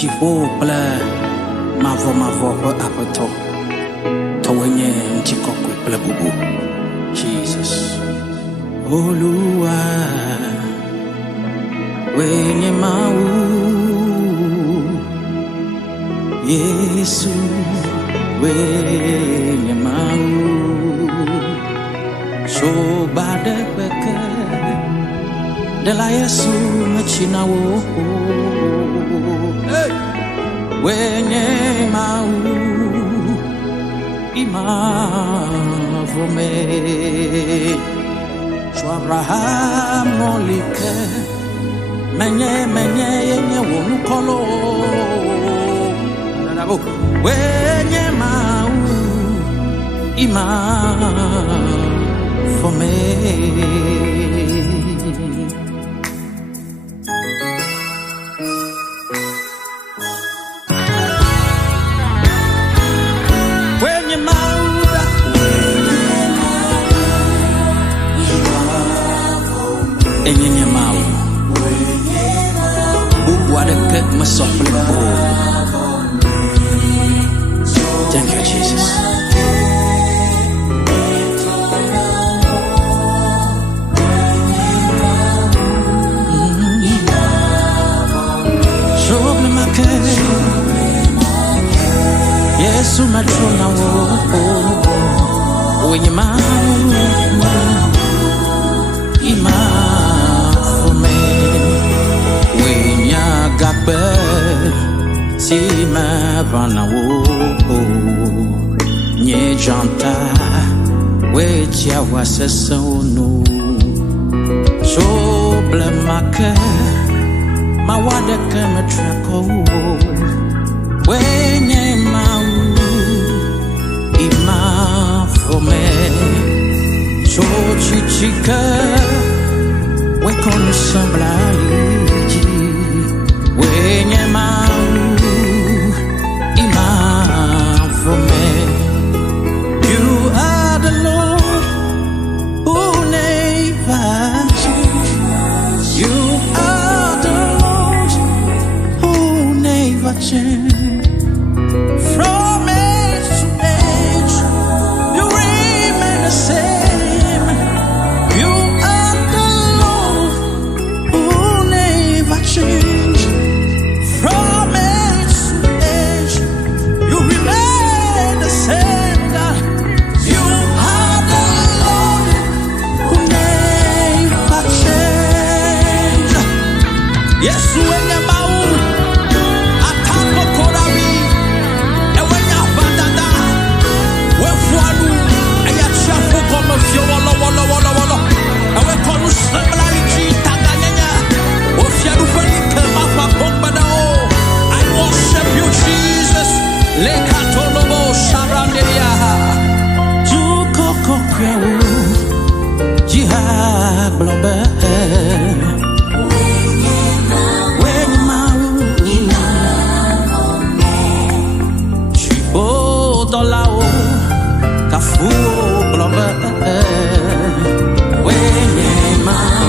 Jihobla mavo apato Towenye Chikokwe Blabubu Jesus Olua Wenye mau Yesu Wenye mau So bade peke Dela Yesu machina wo Hey Wenye mau Imavome So Abraham molike Menye yenye wonu kolo Wenye mau Imavome Enyenye mau Bubuadeke masoflipo Thank you Jesus Shoblemake Yesu matrona wo Wenye mau Gakbe si ma bana wo nye janta we tia wasesa no so blamake ma wade kama trako we nye mau ima fome so chichika we kon semblai Wenye mau Imavome You are the Lord who never changes You are the Lord who never changes From age to age You remain the same You are the Lord who never changes From age to age, you remain the same God. You are the Lord who never change. Yes, when you're bound, I can't go Korabi. And when you're Vandada, we're Fuanu, and you're Chafu come of your walla. And we're called Slamlaji Taganya. Of Yarufa, Papa I worship you, Jesus. Lekatolobo Sharandeya. Tukoko kweu. Jihad blobe. Wenye mau. Chibo dolao. Kafu blobe. Wenye mau.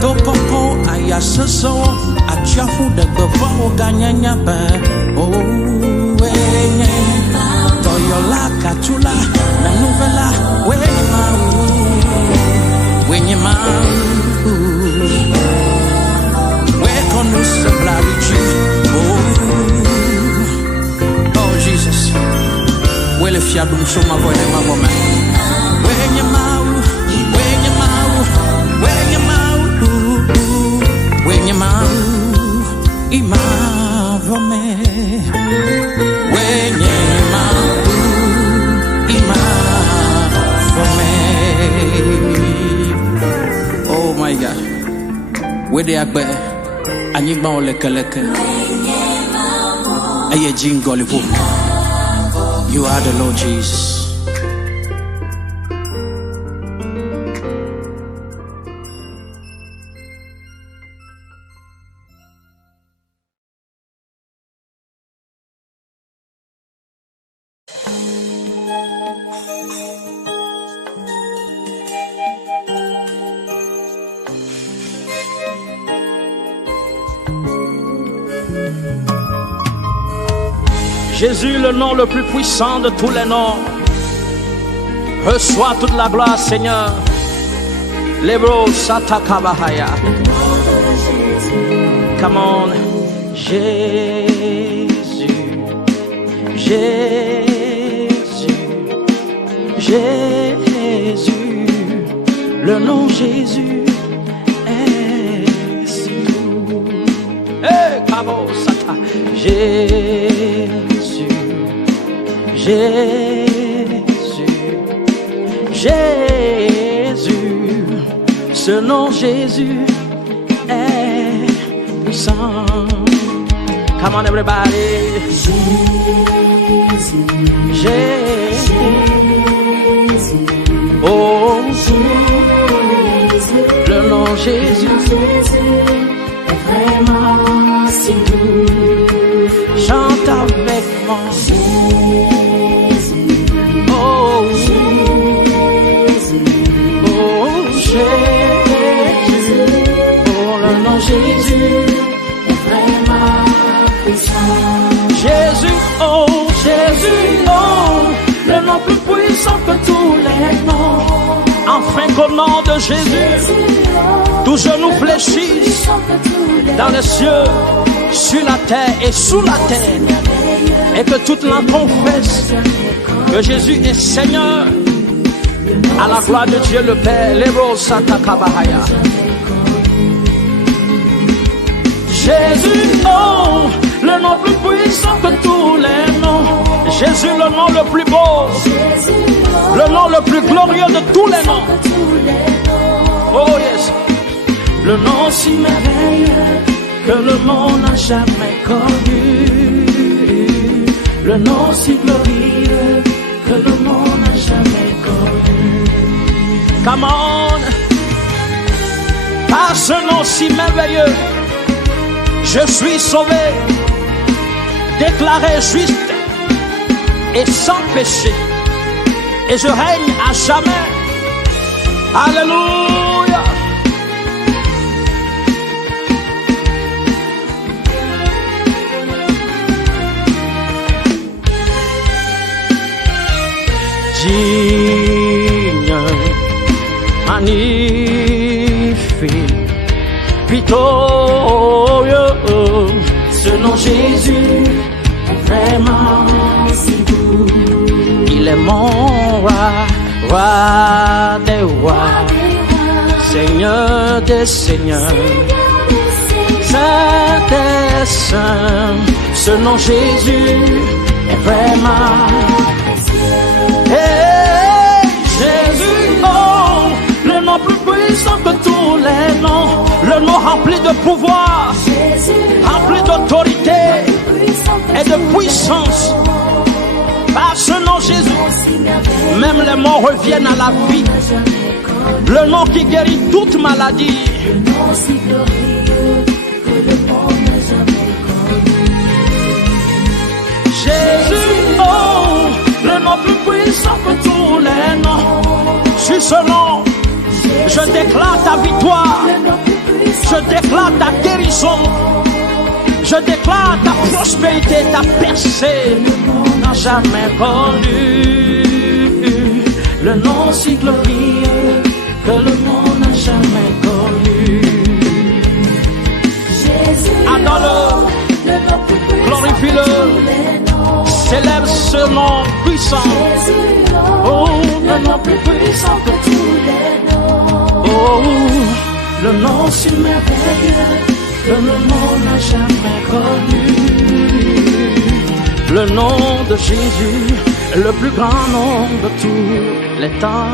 Tokoko ayasoso achafu de befo ganyanya ba oh wenye toyola katula na novela wenye mau we konus blarichi oh Jesus wele fiadum shoma vole maboma wenye mau Wenye mau Imavome Wenye mau Imavome Oh my God Wede agbe Anyigba oleke Aye jingolipo You are the Lord Jesus Jésus, le nom le plus puissant de tous les noms. Reçois toute la gloire, Seigneur. Lebro Satakabahaya. Come on. Jésus, Jésus, Jésus. Le nom Jésus est si doux. Hey, Kabo Sata. Jésus, Jésus, Jésus. Ce nom Jésus est puissant. Come on everybody. Jésus, Jésus. Oh Jésus. Le nom Jésus est vraiment si doux. Chante avec moi. Jésus. Oh Jésus. Oh Jésus. Oh le nom Jésus est vraiment puissant. Jésus, oh Jésus, oh le nom plus puissant que tous les noms. Enfin qu'au nom de Jésus, tout genou fléchisse dans les cieux, sur la terre et sous la terre, et que toute langue confesse que Jésus est Seigneur, à la gloire de Dieu le Père. Lebro Satakabahaya. Jésus, oh, le nom plus puissant que tous les noms. Jésus, le nom le plus beau, le nom le plus glorieux de tous les noms. Oh yes. Le nom si merveilleux que le monde n'a jamais connu. Le nom si glorieux que le monde n'a jamais connu. Come on. Par ce nom si merveilleux, je suis sauvé, déclaré juste et sans péché, et je règne à jamais. Alléluia. Digne, magnifique, victorieux, ce nom Jésus est vraiment si doux. Il est mon roi, roi des rois, Seigneur des seigneurs, Saint des saints. Ce nom Jésus est vraiment. Hey, Jésus, oh, le nom plus puissant que tous les noms, le nom rempli de pouvoir, rempli d'autorité et de puissance. Par ce nom Jésus, même les morts reviennent à la vie. Le nom qui guérit toute maladie. Jésus, oh, le nom plus puissant que tous les noms. Sur ce nom, je déclare ta victoire. Je déclare ta guérison. Je déclare ta prospérité, ta percée. N'a jamais connu le nom si glorieux que le monde n'a jamais connu. Adore-le, glorifie-le, célèbre ce nom puissant. Oh, le nom plus puissant que tous les noms. Oh, le nom si merveilleux que le monde n'a jamais connu. Le nom de Jésus est le plus grand nom de tous les temps.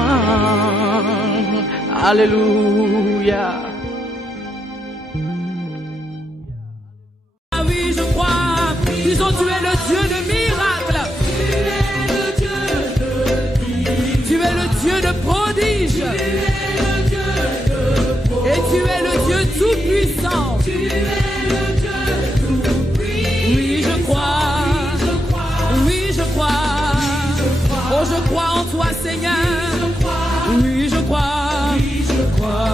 Alléluia. Ah oui, je crois. Disons, tu es le Dieu de miracles. Tu es le Dieu de prodiges. Et tu es le Dieu tout-puissant. Oui, je crois. Oui, je crois. Oh, je crois en toi, Seigneur. Oui, je crois. Oui, je crois.